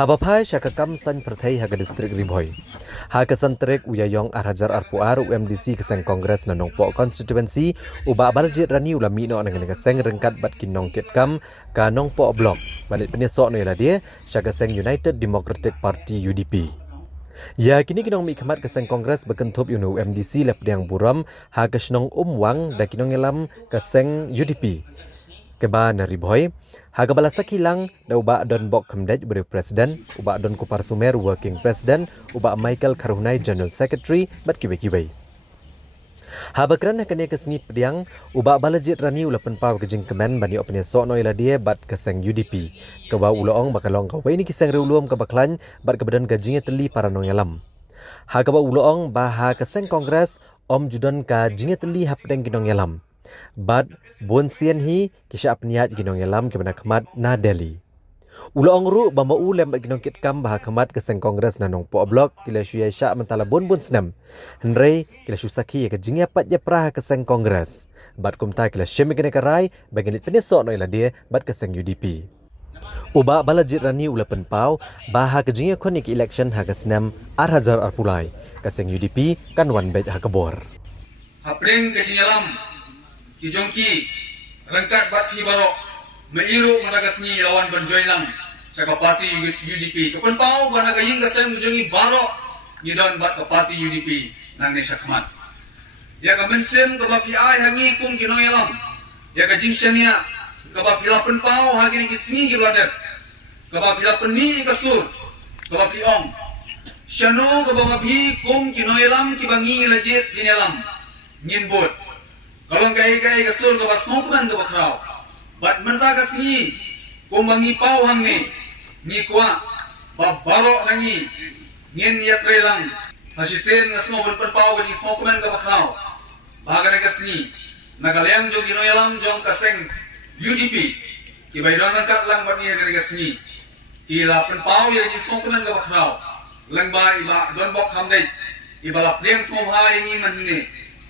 Habapai syakakam san pertai haga distrik Ribhoi. Haga santrek uyayong arhajar arpuar UMDC keseng kongres na nongpo konstituensi uba barjit rani ulami no nang ngaseng rengkat bat kinong kitkam ka nongpo blok. Balik penesok no dia syakaseng United Democratic Party UDP. Ya kini kinong mi kemat keseng kongres berkentup UNU UMDC lep yang buram haga shnong umwang da kinong elam keseng UDP. Keba na Ribhoi haga balasak hilang da uba don bok kemdej beri presiden uba don Kupar Sumer working president uba Michael Karunai general secretary bat kibai-kibai. Habakran hakane kesni pediang uba balajit rani ulapan paw kejing kemen bani opnya sok no ila dia bat keseng UDP. Keba uloong bakalong kawai ni kiseng reuluam kebaklan bat kebadan gajingnya teli para nong yalam. Haga ba uloong baha keseng kongres om judan ka jingnya teli hapdeng kinong yalam. Bat bon sian hi kisah apniat ginong yalam kebana kemat na Delhi. Uloong ru bama ulem ginong kitkam bah kemat keseng kongres na nong po blok kila syai syak mentala bon senam. Henrei kila susaki ke jingya pat ya prah keseng kongres. Bat kumta kila syem kene karai baginit penesok no ila dia bat keseng UDP. Uba balajit rani ulapan pau bah ke jingya konik election ha kesnam arhajar arpulai keseng UDP kan wan bej ha kebor. Hapring ke jinyalam kijongki rengkat bat hi barok meiru madagasni lawan benjoy lang saka parti UDP kapan pau banaga ying kasem mujongi barok ngidon bat ke parti UDP nang ne sakmat ya ka mensem ka bapi ai hangi kum kinong yalam ya ka jingshania ka bapi lapen pau hagini kisni gibadet ka bapi lapen ni kasur ka bapi ong shano ka bapi kum kinong yalam kibangi lajit kinyalam nginbut kalau kai kasur ke bas songkuman ke bakrau bat menta kasi kumbangi pau hangi ni kwa babaro nangi ngin yatre lang fasisen ngasmo bulpen pau ke songkuman ke bakrau bagana kasni nagalayam jong ginoyalam jong kaseng UDP ki baidon kat lang bani ke kasni ila pen pau ya jing songkuman ke bakrau lang ba iba don bok hamdai ibalap deng semua bahaya ini manne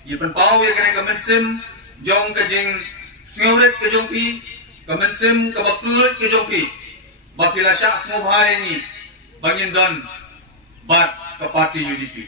Ipan pau ya kena kemensem jong kejing singawret ke jongpi kemensem ke bakturit ke jongpi bapila syak semua bahaya ini bangin don bat ke parti UDP.